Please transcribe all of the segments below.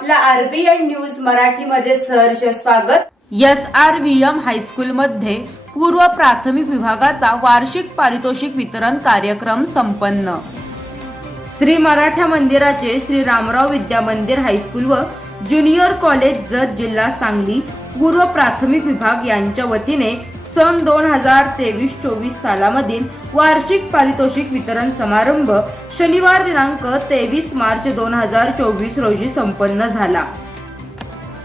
नमस्कार आपल्या RBN news मराठीमध्ये सहर्ष स्वागत. एस आर व्ही एम हायस्कूलमध्ये पूर्व प्राथमिक विभागाचा वार्षिक पारितोषिक वितरण कार्यक्रम संपन्न. श्री मराठा मंदिराचे श्री रामराव विद्या मंदिर हायस्कूल व ज्युनियर कॉलेज जत जिल्हा सांगली पूर्व प्राथमिक विभाग यांच्या वतीने सन दोन हजार तेवीस चोवीस सालामधील वार्षिक पारितोषिक वितरण समारंभ शनिवार दिनांक तेवीस मार्च दोन हजार चोवीस रोजी संपन्न झाला.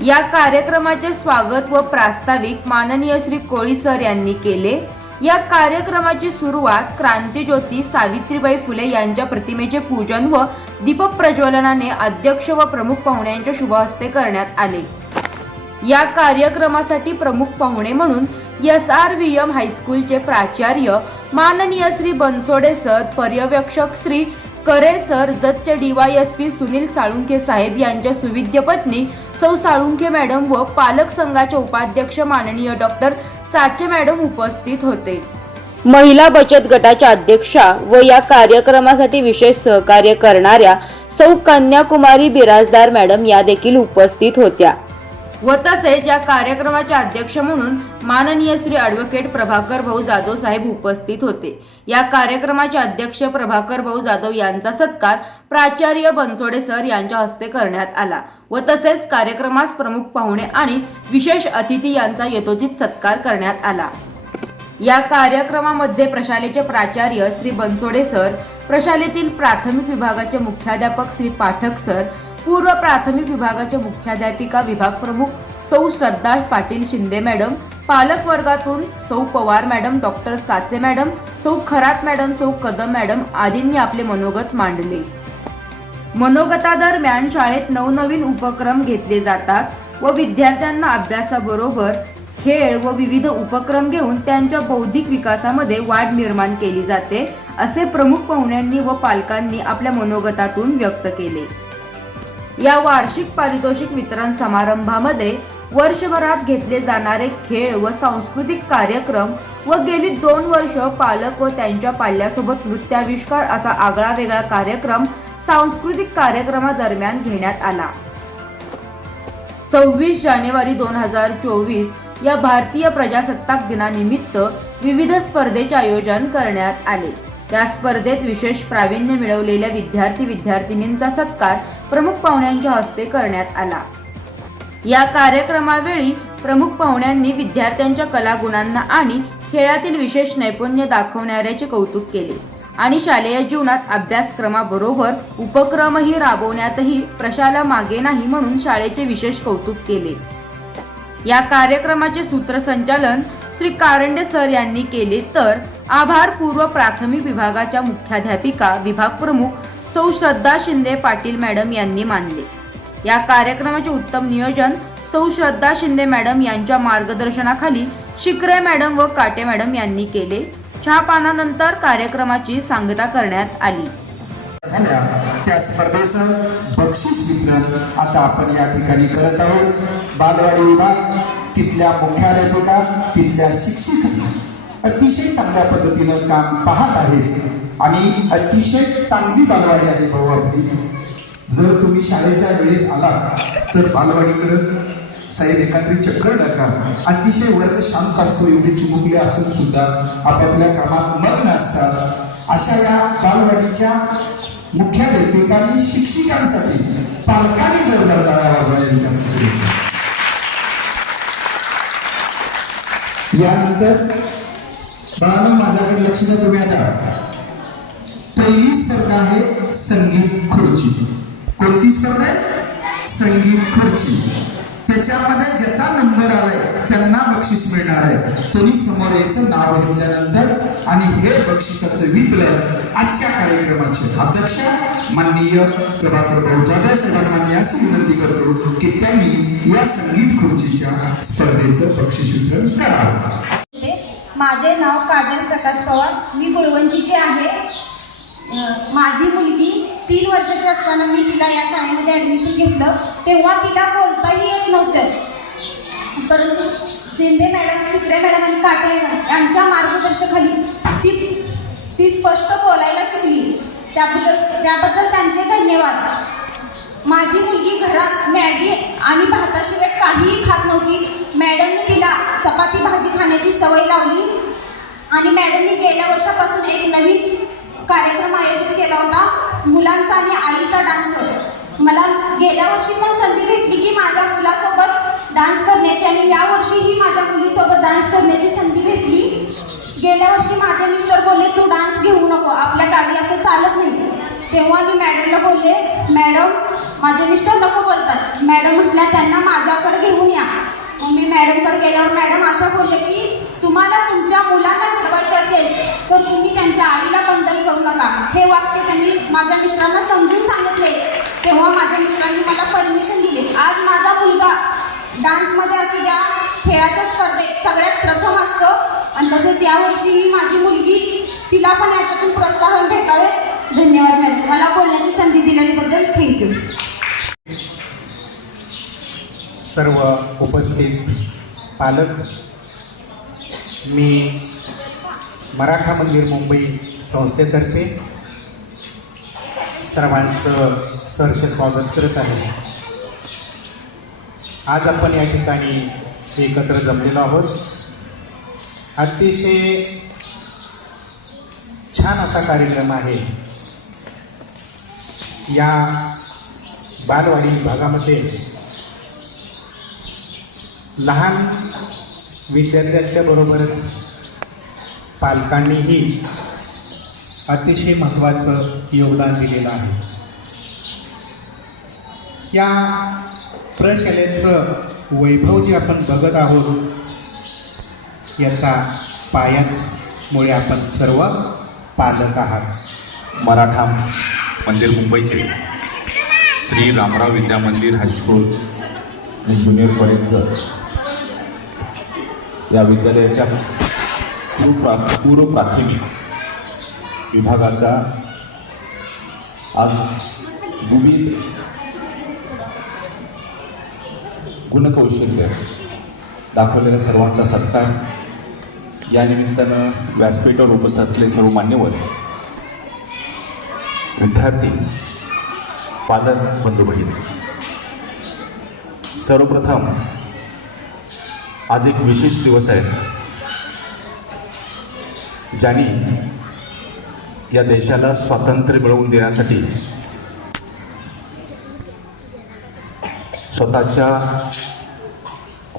या कार्यक्रमाचे स्वागत व प्रास्ताविक माननीय श्री कोळी सर यांनी केले. या कार्यक्रमाची सुरुवात क्रांतीज्योती सावित्रीबाई फुले यांच्या प्रतिमेचे पूजन व दीपप्रज्वलनाने अध्यक्ष व प्रमुख पाहुण्यांच्या शुभहस्ते करण्यात आले. या कार्यक्रमासाठी प्रमुख पाहुणे म्हणून एस आर व्ही एम हायस्कूलचे प्राचार्य माननीय श्री बनसोडे सर पर्यवेक्षक श्री करे सर जतचे डीवायएसपी सुनील साळुंखे साहेब यांच्या सुविद्य पत्नी सौ साळुंखे मॅडम व पालक संघाचे उपाध्यक्ष माननीय डॉक्टर चाचे मॅडम उपस्थित होते. महिला बचत गटाच्या अध्यक्षा व या कार्यक्रमासाठी विशेष सहकार्य करणाऱ्या सौ कन्याकुमारी बिराजदार मॅडम या देखील उपस्थित होत्या. व तसेच या कार्यक्रमाचे अध्यक्ष म्हणून माननीय श्री ॲडव्होकेट प्रभाकर भाऊ जाधव साहेब उपस्थित होते. या कार्यक्रमाचे अध्यक्ष प्रभाकर भाऊ जाधव यांचा सत्कार प्राचार्य बनसोडे सर यांच्या हस्ते करण्यात आला व तसेच कार्यक्रमास प्रमुख पाहुणे आणि विशेष अतिथी यांचा यथोचित सत्कार करण्यात आला. या कार्यक्रमामध्ये प्रशालेचे प्राचार्य श्री बनसोडे सर प्रशालेतील प्राथमिक विभागाचे मुख्याध्यापक श्री पाठक सर पूर्व प्राथमिक विभागाच्या मुख्याध्यापिका विभाग प्रमुख सौ श्रद्धा पाटील शिंदे मॅडम पालक वर्गातून सौ Pawar madam doctor Chache madam सौ खरात मॅडम सौ कदम मॅडम आदींनी आपले मनोगत मांडले. मनोगतादरम्यान शाळेत नवनवीन उपक्रम घेतले जातात व विद्यार्थ्यांना अभ्यासाबरोबर खेळ व विविध उपक्रम घेऊन त्यांच्या बौद्धिक विकासामध्ये वाढ निर्माण केली जाते असे प्रमुख पाहुण्यांनी व पालकांनी आपल्या मनोगतातून व्यक्त केले. या वार्षिक पारितोषिक वितरण समारंभामध्ये वर्षभरात घेतले जाणारे खेळ व सांस्कृतिक कार्यक्रम व गेली दोन वर्ष पालक व त्यांच्या पाल्यासोबत नृत्याविष्कार असा आगळा वेगळा कार्यक्रम सांस्कृतिक कार्यक्रमादरम्यान घेण्यात आला. सव्वीस जानेवारी दोन हजार चोवीस या भारतीय प्रजासत्ताक दिनानिमित्त विविध स्पर्धेचे आयोजन करण्यात आले. त्या स्पर्धेत विशेष प्रावीण्य मिळवलेल्या विद्यार्थी विद्यार्थिनींचा सत्कार प्रमुख पाहुण्यांच्या हस्ते करण्यात आला. या कार्यक्रमावेळी प्रमुख पाहुण्यांनी विद्यार्थ्यांच्या कलागुणांना आणि खेळातील विशेष नैपुण्य दाखवणाऱ्याचे कौतुक केले आणि शालेय जीवनात अभ्यासक्रमाबरोबर उपक्रमही राबवण्यातही प्रशाला मागे नाही म्हणून शाळेचे विशेष कौतुक केले. या कार्यक्रमाचे सूत्रसंचालन श्री कारंडे सर यांनी केले तर आभार पूर्व प्राथमिक विभागाच्या मुख्याध्यापिका विभाग प्रमुख सौ श्रद्धा शिंदे पाटील मॅडम यांनी मानले. या कार्यक्रमाचे उत्तम नियोजन सौ श्रद्धा शिंदे मॅडम यांच्या मार्गदर्शनाखाली शिकरे मॅडम व काटे मॅडम यांनी केले. चहापानानंतर कार्यक्रमाची सांगता करण्यात आली. झाल्या त्या स्पर्धेचं बक्षीस वितरण आता आपण या ठिकाणी करत आहोत. बालवाडी विभाग तिथल्या मुख्याध्यापिका तिथल्या शिक्षिका. अतिशय चांगल्या पद्धतीनं काम पाहत आहेत आणि अतिशय चांगली बालवाडी आहे भाऊ आपली. जर तुम्ही शाळेच्या वेळेत आला तर बालवाडीकडं साहेब एखादी चक्कर टाका. अतिशय वर्ग शांत असतो एवढे चिमुकले असून सुद्धा. आपापल्या कामात मग्न असतात. अशा या बालवाडीच्या मुख्याध्यापिकांनी शिक्षिकांसाठी पालकांनी जोरदार टाळ्या वाजवा यांच्यासाठी यानंतर बाळांनो माझ्याकडे लक्ष द्या तुम्ही आता. पहिली स्पर्धा आहे संगीत खुर्ची. कोणती स्पर्धा आहे? संगीत खुर्ची. त्याच्यामध्ये ज्याचा नंबर आलाय त्यांना बक्षीस मिळणार आहे. तुम्ही समोर यायचं नाव घेतल्यानंतर आणि हे बक्षिसाचं वितरण आजच्या कार्यक्रमाचे. अध्यक्ष माननीय प्रभाकर भाऊ जाधव साहेबांना मी अशी विनंती करतो की त्यांनी या संगीत खुर्चीच्या स्पर्धेचं बक्षीस वितरण करावं. माझे नाव काजल प्रकाश पवार. मी गुळवंचीची आहे. माझी मुलगी तीन वर्षाची असताना मी तिला या शाळेमध्ये ॲडमिशन घेतलं. तेव्हा तिला बोलताही येत नव्हतं. परंतु शिंदे मॅडम शिकरे मॅडम आणि काटे मॅडम यांच्या मार्गदर्शनाखाली ती ती स्पष्ट बोलायला शिकली. त्याबद्दल त्याबद्दल त्यांचे धन्यवाद. माझी मुलगी घरात मॅगी आणि भाताशिवाय काहीही खात नव्हती. मॅडमने तिला चपाती भाजी खाण्याची सवय लावली. आणि मॅडमने गेल्या वर्षापासून एक नवीन कार्यक्रम आयोजित केला होता मुलांचा आणि आईचा डान्स मला गेल्या वर्षी पण संधी भेटली की माझ्या मुलासोबत डान्स करण्याची आणि या वर्षीही माझ्या मुलीसोबत डान्स करण्याची संधी भेटली. गेल्या वर्षी माझे मिस्टर बोलले तू डान्स घेऊ नको आपल्या गावी असं चालत नाही. तेव्हा मी मॅडमला बोलले मॅडम माझे मिस्टर नको बोलतात. मॅडम म्हटल्या त्यांना माझ्याकडे घेऊन या. मग मी मॅडमकडे गेल्यावर मॅडम अशा बोलले की तुम्हाला तुमच्या मुलांना घडवायचे असेल तर तुम्ही त्यांच्या आईला बंधन करू नका. हे वाक्य त्यांनी माझ्या मिस्टरांना समजून सांगितले. तेव्हा माझ्या मिस्टरांनी मला परमिशन दिली. आज माझा मुलगा डान्समध्ये असू द्या खेळाच्या स्पर्धेत सगळ्यात प्रथम असतो. आणि तसेच यावर्षी माझी मुलगी तिला पण याच्यातून प्रोत्साहन भेटावे. धन्यवाद मॅडम मला बोलण्याची संधी दिल्याबद्दल थँक्यू सर्व उपस्थित पालक मी मराठा मंदिर मुंबई संस्थेतर्फे सर्वांचं सहर्ष स्वागत करत आहे. आज आपण या ठिकाणी एकत्र जमलेलो आहोत. अतिशय छान असा कार्यक्रम आहे. या बालवाडी विभागामध्ये लहान विद्यार्थ्यांच्या बरोबरच पालकांनीही अतिशय महत्त्वाचं योगदान दिलेलं आहे. या प्रशालेचं वैभव जे आपण बघत आहोत याचा पायाच मुळे आपण सर्व पालक आहात. मराठा मंदिर मुंबईचे श्री रामराव विद्या मंदिर हायस्कूल आणि ज्युनियर कॉलेजचं या विद्यालयाच्या पूर्व प्रा पूर्व प्राथमिक विभागाचा आज विविध गुणकौशल्य दाखवलेल्या सर्वांचा सत्कार. या निमित्तानं व्यासपीठावर उपस्थित असलेले सर्व मान्यवर विद्यार्थी पालक बंधू बहिणी सर्वप्रथम आज एक विशेष दिवस आहे ज्यांनी या देशाला स्वातंत्र्य मिळवून देण्यासाठी स्वतःच्या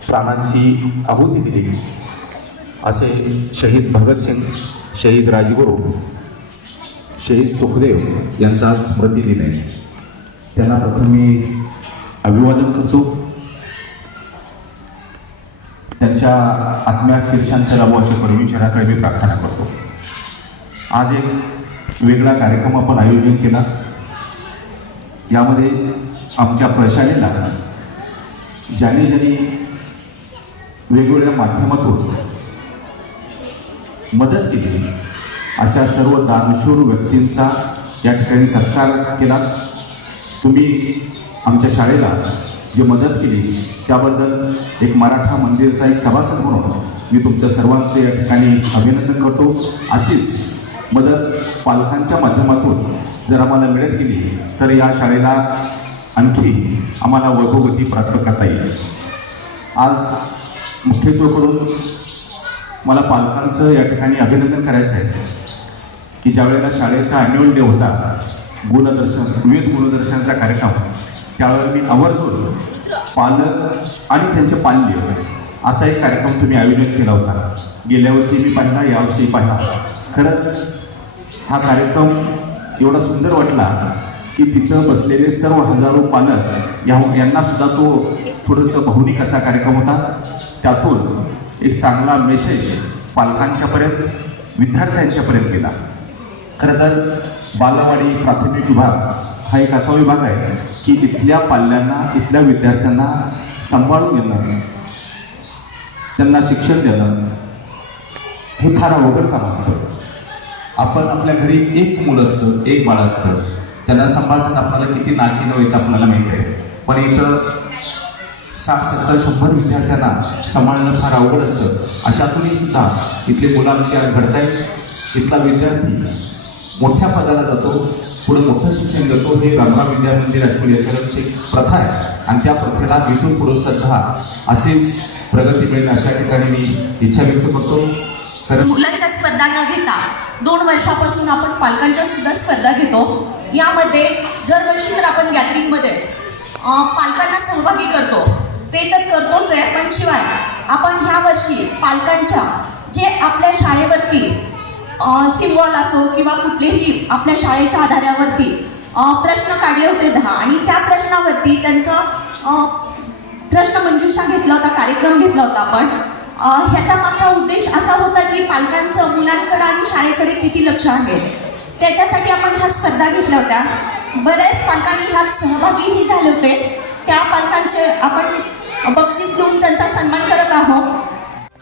प्राणांची आहुती दिली. असे शहीद भगतसिंग शहीद राजगुरू शहीद सुखदेव यांचा आज स्मृती दिन आहे. त्यांना प्रथम मी अभिवादन करतो. त्यांच्या आत्म्यात शीर्षांत लाभो अशा परमेश्वराकडे मी प्रार्थना करतो. आज एक वेगळा कार्यक्रम आपण आयोजन केला. यामध्ये आमच्या प्रशालेला ज्याने ज्याने वेगवेगळ्या माध्यमातून मदत केली अशा सर्व दानशूर व्यक्तींचा या ठिकाणी सत्कार केला. तुम्ही आमच्या शाळेला जी मदत केली त्याबद्दल एक मराठा मंदिरचा एक सभासद म्हणून मी तुमच्या सर्वांचे या ठिकाणी अभिनंदन करतो. अशीच मदत पालकांच्या माध्यमातून जर आम्हाला मिळत गेली तर या शाळेला आणखी आम्हाला वैभवगती प्राप्त करता येईल. आज मुख्यत्वेकडून मला पालकांचं या ठिकाणी अभिनंदन करायचं आहे की ज्यावेळेला शाळेचा ॲन्युअल डे होता गुणदर्शन विविध गुणदर्शनचा कार्यक्रम त्यावेळेला मी आवर्जून पालक आणि त्यांचे पाल्य असा एक कार्यक्रम तुम्ही आयोजित केला होता. गेल्या वर्षी मी पाहिला यावर्षी पाहिला. खरंच हा कार्यक्रम एवढा सुंदर वाटला की तिथं बसलेले सर्व हजारो पालक या यांना सुद्धा तो थोडंसं भावनिक असा कार्यक्रम होता. त्यातून एक चांगला मेसेज पालकांच्यापर्यंत विद्यार्थ्यांच्यापर्यंत गेला. खरं तर बालवाडी प्राथमिक विभाग हा एक असा विभाग आहे की इथल्या पाल्यांना इथल्या विद्यार्थ्यांना सांभाळून घेणं त्यांना शिक्षण देणं हे फार अवघड काम असतं. आपण आपल्या घरी एक मुलं असतं एक बाळ असतं. त्यांना सांभाळताना आपल्याला किती नाकी न येतं आपल्याला माहीत आहे. पण इथं साठ सत्तर शंभर विद्यार्थ्यांना सांभाळणं फार अवघड असतं. अशातूनही सुद्धा इथले मुलांची आज घडत आहेत इथला विद्यार्थी मोठ्या पदाला जातो पुढे मोठं शिक्षण घेतो हे रामराव विद्या मंदिर हायस्कूल एक प्रथा आहे. आणि त्या प्रथेला इथून पुढे सध्या असेच प्रगती मिळेल अशा ठिकाणी मी इच्छा व्यक्त करतो. कारण मुलांच्या स्पर्धा न घेता दोन वर्षापासून आपण पालकांच्या सुद्धा स्पर्धा घेतो. यामध्ये दरवर्षी तर आपण गॅदरिंगमध्ये पालकांना सहभागी करतो. ते तर करतोच आहे पण शिवाय आपण ह्या वर्षी पालकांच्या जे आपल्या शाळेवरती सिम्बॉल असो किंवा कुठलेही आपल्या शाळेच्या आधारावरती प्रश्न काढले होते दहा. आणि त्या प्रश्नावरती त्यांचं प्रश्न मंजुषा घेतला होता कार्यक्रम घेतला होता आपण. ह्याचा मागचा उद्देश असा होता की पालकांचं मुलांकडे आणि शाळेकडे किती लक्ष आहे त्याच्यासाठी आपण ह्या स्पर्धा घेतल्या होत्या. बऱ्याच पालकांनी ह्यात सहभागीही झाले होते. त्या पालकांचे आपण बक्षीस देऊन त्यांचा सन्मान करत आहोत.